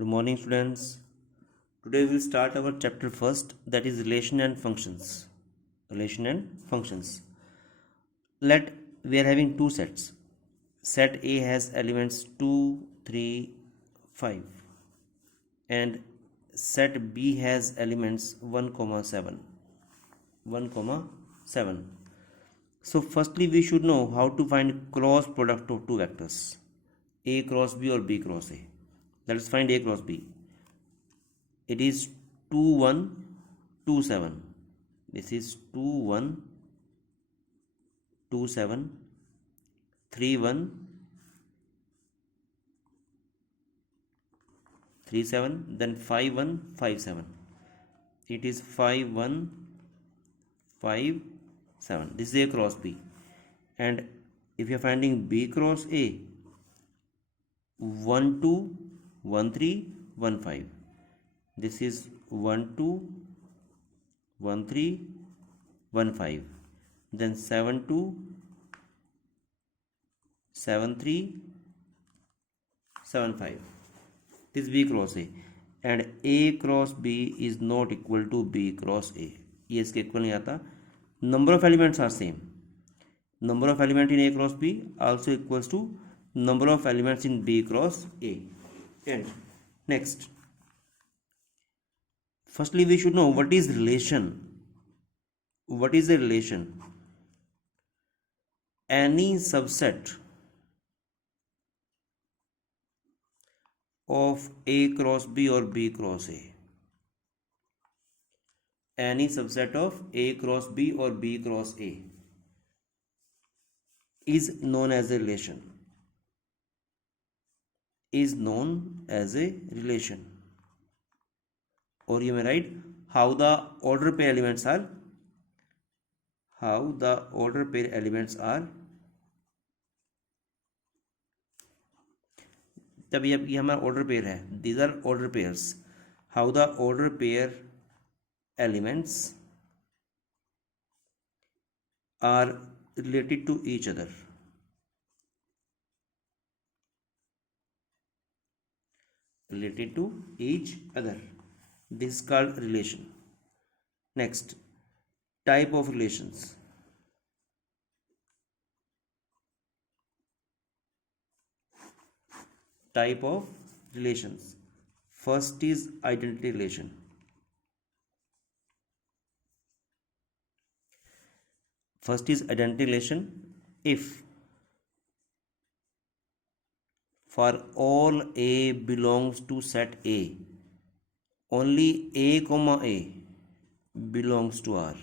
Good morning, students. Today we will start our chapter first, that is relation and functions. Relation and functions. Let we are having two sets. Set A has elements 2, 3, 5, and set B has elements 1, 7. 1, 7. So firstly we should know how to find cross product of two vectors, A cross B or B cross A. Let us find A cross B. It is 2 1 2 7. This is 2 1 2 7 3 1 3 7, then 5 1 5 7. It is 5 1 5 7. This is A cross B. And if you are finding B cross A, 1 2 1 3 1 5. This is 1 2 1 3 1 5. Then 7 2 7 3 7 5. This is B cross A, and A cross B is not equal to B cross A. ये इसके equal नहीं आता. Number of elements are same. Number of element in A cross B also equals to number of elements in B cross A. And next, firstly we should know what is relation. What is a relation? Any subset of A cross B or B cross A. Any subset of A cross B or B cross A is known as a relation. Is known as a relation. Or you may write how the order pair elements are. How the order pair elements are. तब ये हमारा order pair है. These are order pairs. How the order pair elements are related to each other. Related to each other. This is called relation. Next, type of relations. Type of relations. First is identity relation. First is identity relation. If for all A belongs to set A, only A comma A belongs to R.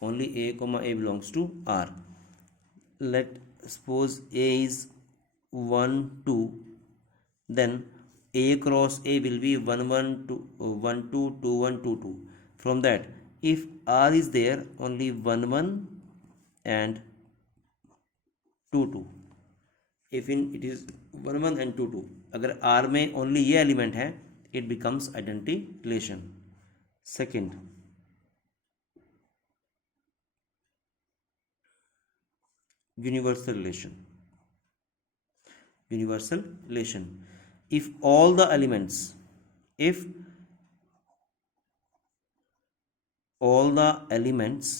Only A comma A belongs to R. Let suppose A is 1 2, then A cross A will be 1 1 2 1 2 2 1 2 2. From that, if R is there, only 1 1 and 2 2. If in it is 1 1 and 2 2, अगर R में only ये element है, it becomes identity relation. Second, universal relation. Universal relation. If all the elements, if all the elements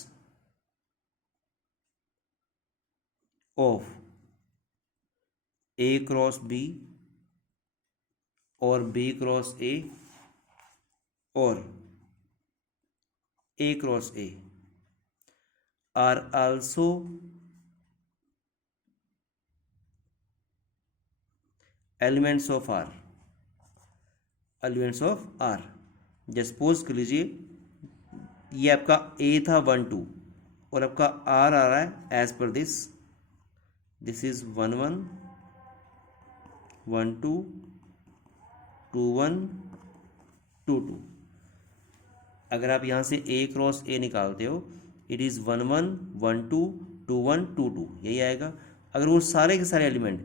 of A cross B or B cross A or A cross A are also elements of R. Elements of R. Just suppose कर लीजिए ये आपका A था 1 2 और आपका R आ रहा है as per this. This is 1 1 1 2 2 1 2 2. अगर आप यहाँ से A क्रॉस A निकालते हो, इट इज़ 1 1 1 2 2 1 2 2, यही आएगा. अगर वो सारे के सारे एलिमेंट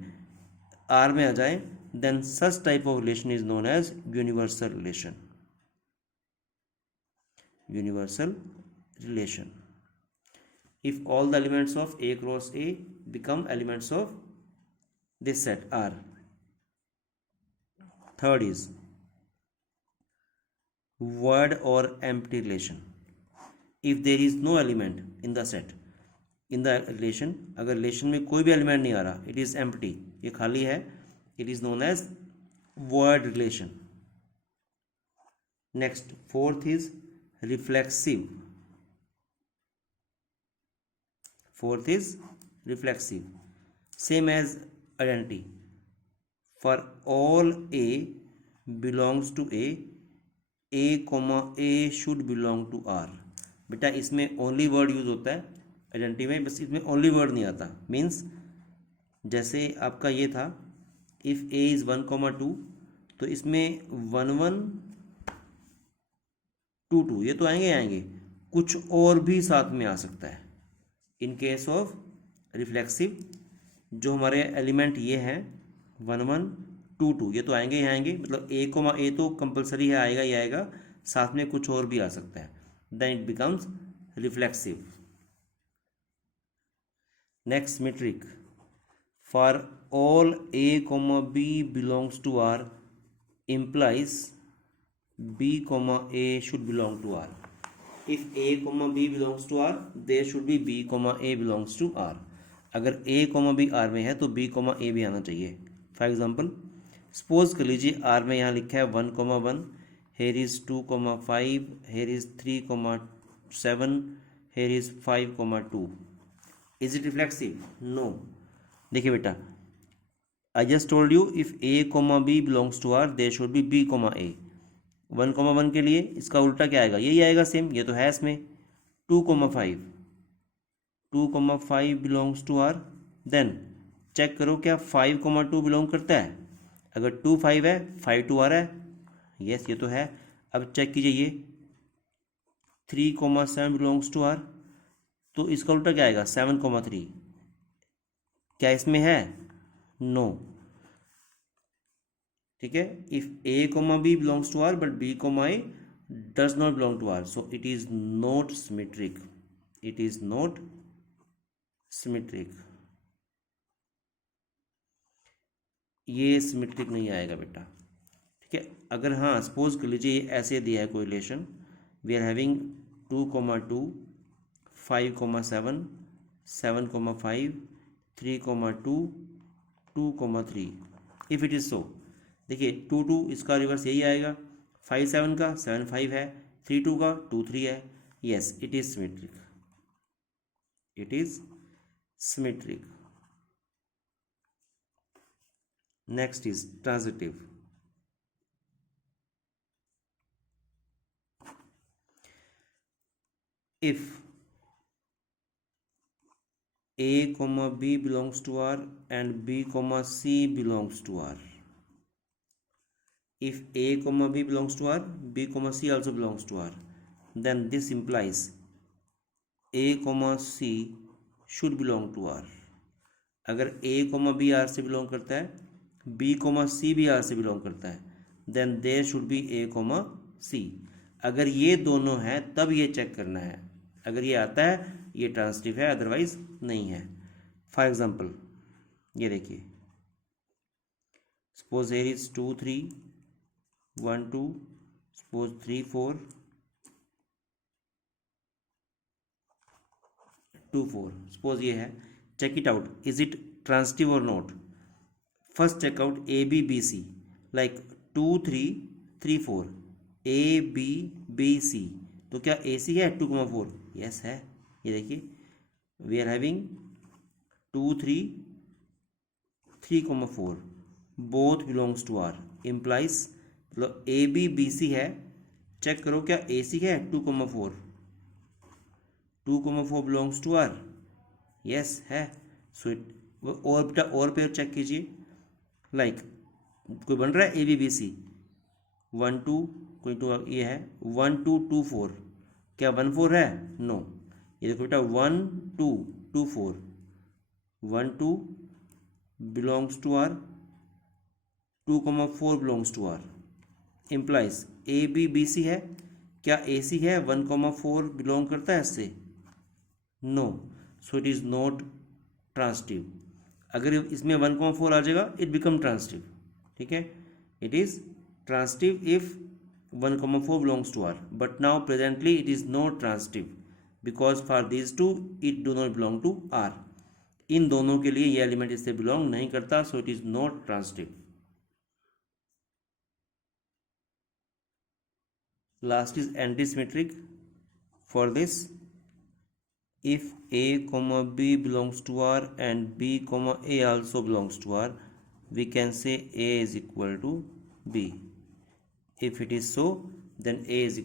R में आ जाए, then such type of relation is known as universal relation. Universal relation. If all the elements of A cross A become elements of this set R. Third is word or empty relation. If there is no element in the set, in the relation, अगर relation में कोई भी element नहीं आ रहा, it is empty, ये खाली है, it is known as word relation. Next, fourth is reflexive. Fourth is reflexive, same as identity. For all A belongs to A, A comma A should belong to R. बेटा इसमें only word use होता है identity में, बस इसमें only word नहीं आता. Means जैसे आपका ये था इफ़ A इज़ 1,2, तो इसमें 1,1, 2,2 ये तो आएंगे, कुछ और भी साथ में आ सकता है. इन केस ऑफ रिफ्लेक्सिव जो हमारे एलिमेंट ये हैं 1,1, 2,2 ये तो आएंगे, मतलब A कोमा A तो कंपलसरी है, आएगा ही आएगा, साथ में कुछ और भी आ सकता है. Then it becomes reflexive. Next symmetric. For all A comma B belongs to R implies B comma A should belong to R. If A comma B belongs to R, there should be B comma A belongs to R. अगर A comma B R में है तो B comma A भी आना चाहिए. For example suppose कर लीजिए R में यहाँ लिखा है 1,1, here is 2,5, here is 3,7, here is 5,2. Is it reflexive? No. देखिए बेटा, I just told you if A comma B belongs to R there should be B comma A. 1,1 के लिए इसका उल्टा क्या आएगा? यही आएगा सेम, ये तो है इसमें. 2,5 belongs to R. Then check करो क्या 5,2 बिलोंग करता है. अगर 2 5 है, 5 2 आ रहा है. यस ये तो है. अब चेक कीजिए ये 3,7 बिलोंग्स टू R, तो इसका उल्टा क्या आएगा? 7,3. क्या इसमें है? नो. ठीक है. If A comma B belongs to R but B comma A does not belong to R, so it is not symmetric. It is not symmetric. ये सिमेट्रिक नहीं आएगा बेटा. ठीक है. अगर हाँ सपोज कर लीजिए ऐसे दिया है कोई relation, we are having 2,2, 5,7, 7,5, 3,2, 2,3. If it is so, देखिए 2,2 इसका रिवर्स यही आएगा, 5,7 का 7,5 है, 3,2 का 2,3 है. Yes it is symmetric. It is symmetric. Next is transitive. if A comma B belongs to R and B comma C belongs to R. If A comma B belongs to R, B comma C also belongs to R, then this implies A comma C should belong to R. अगर A comma B R से belong करता है, B comma C भी R से belong करता है, then there should be A comma C. अगर ये दोनों हैं तब ये चेक करना है. अगर ये आता है ये ट्रांजिटिव है, अदरवाइज नहीं है. फॉर एग्जाम्पल ये देखिए, suppose here is 2 3 1 2, suppose 3 4 2 4, suppose ये है. Check it out, is it transitive और not. First check out A B B C, like 2 3 3 4 A B B C, तो क्या AC है 2,4? यस है. ये देखिए we are having 2 3 3,4 both belongs to R, implies मतलब A B B C है. Check करो क्या AC है 2,4? 2,4 बिलोंग्स टू R. यस है. सो इट और बेटा और पेयर चेक कीजिए, लाइक कोई बन रहा है A B B C 1 2, कोई 2 ये है 1 2 2 4, क्या 1 4 है? नो. ये देखो बेटा 1 2 2 4, 1 2 belongs to R, 2,4 belongs to R, implies A B B C है. क्या AC है 1,4 बिलोंग करता है इससे? No. So it is not transitive. अगर इसमें 1,4 आ जाएगा इट बिकम ट्रांजिटिव. ठीक है. It is transitive if 1 comma 4 belongs to R, but now presently it is not transitive because for these two it do not belong to R. इन दोनों के लिए ये element इससे बिलोंग नहीं करता, सो it is not transitive. Last is antisymmetric. For this, if A comma B belongs to R and B comma A also belongs to R, we can say A is equal to B. If it is so, then A is equal